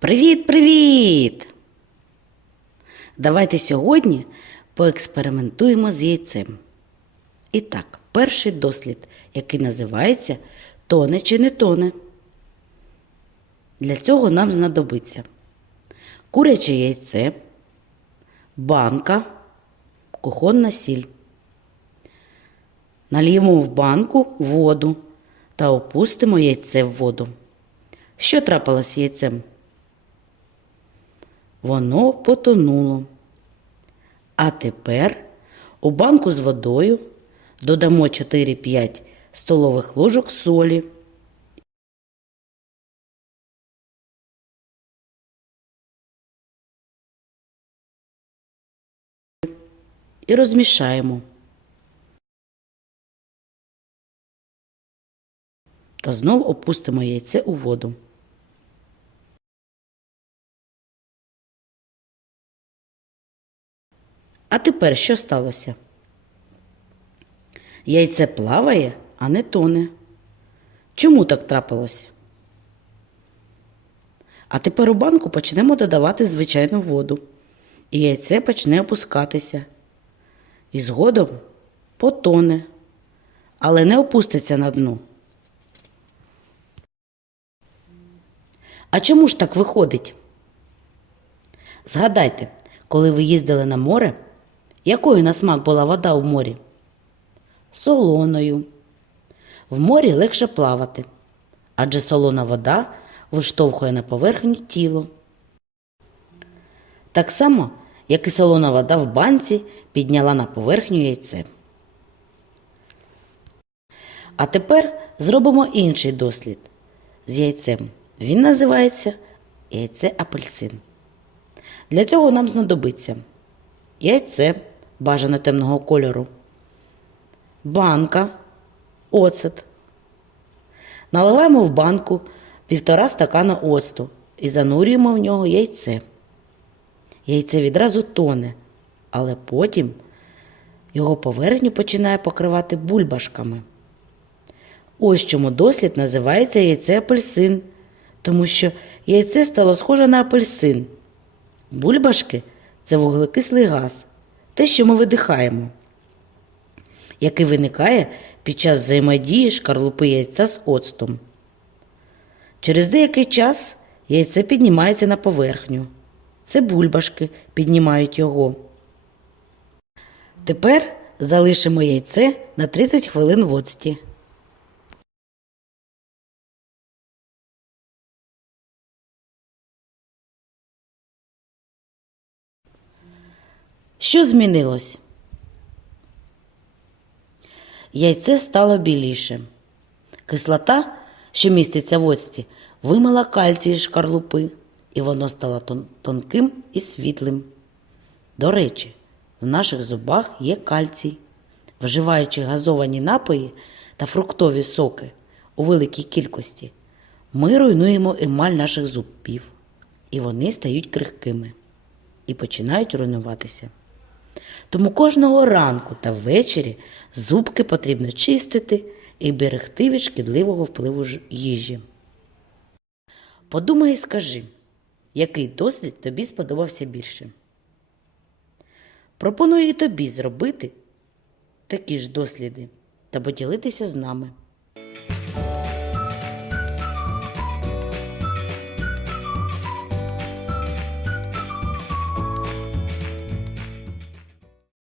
Привіт-привіт! Давайте сьогодні поекспериментуємо з яйцем. І так, перший дослід, який називається Тоне чи не тоне. Для цього нам знадобиться куряче яйце, банка, кухонна сіль. Нальємо в банку воду та опустимо яйце в воду. Що трапилось з яйцем? Воно потонуло. А тепер у банку з водою додамо 4-5 столових ложок солі. І розмішаємо. Та знов опустимо яйце у воду. А тепер що сталося? Яйце плаває, а не тоне. Чому так трапилось? А тепер у банку почнемо додавати звичайну воду. І яйце почне опускатися. І згодом потоне, але не опуститься на дно. А чому ж так виходить? Згадайте, коли ви їздили на море, якою на смак була вода у морі? Солоною. В морі легше плавати, адже солона вода виштовхує на поверхню тіло. Так само, як і солона вода в банці підняла на поверхню яйце. А тепер зробимо інший дослід з яйцем. Він називається яйце апельсин. Для цього нам знадобиться яйце бажано темного кольору, банка, оцет. Наливаємо в банку півтора стакана оцту і занурюємо в нього яйце. Яйце відразу тоне, але потім його поверхню починає покривати бульбашками. Ось чому дослід називається яйце апельсин, тому що яйце стало схоже на апельсин. Бульбашки це вуглекислий газ, те, що ми видихаємо, який виникає під час взаємодії шкарлупи яйця з оцтом. Через деякий час яйце піднімається на поверхню. Це бульбашки піднімають його. Тепер залишимо яйце на 30 хвилин в оцті. Що змінилось? Яйце стало біліше. Кислота, що міститься в оцті, вимила кальцій з шкарлупи, і воно стало тон- тонким і світлим. До речі, в наших зубах є кальцій. Вживаючи газовані напої та фруктові соки у великій кількості, ми руйнуємо емаль наших зубів, і вони стають крихкими і починають руйнуватися. Тому кожного ранку та ввечері зубки потрібно чистити і берегти від шкідливого впливу їжі. Подумай і скажи, який дослід тобі сподобався більше. Пропоную і тобі зробити такі ж досліди та поділитися з нами.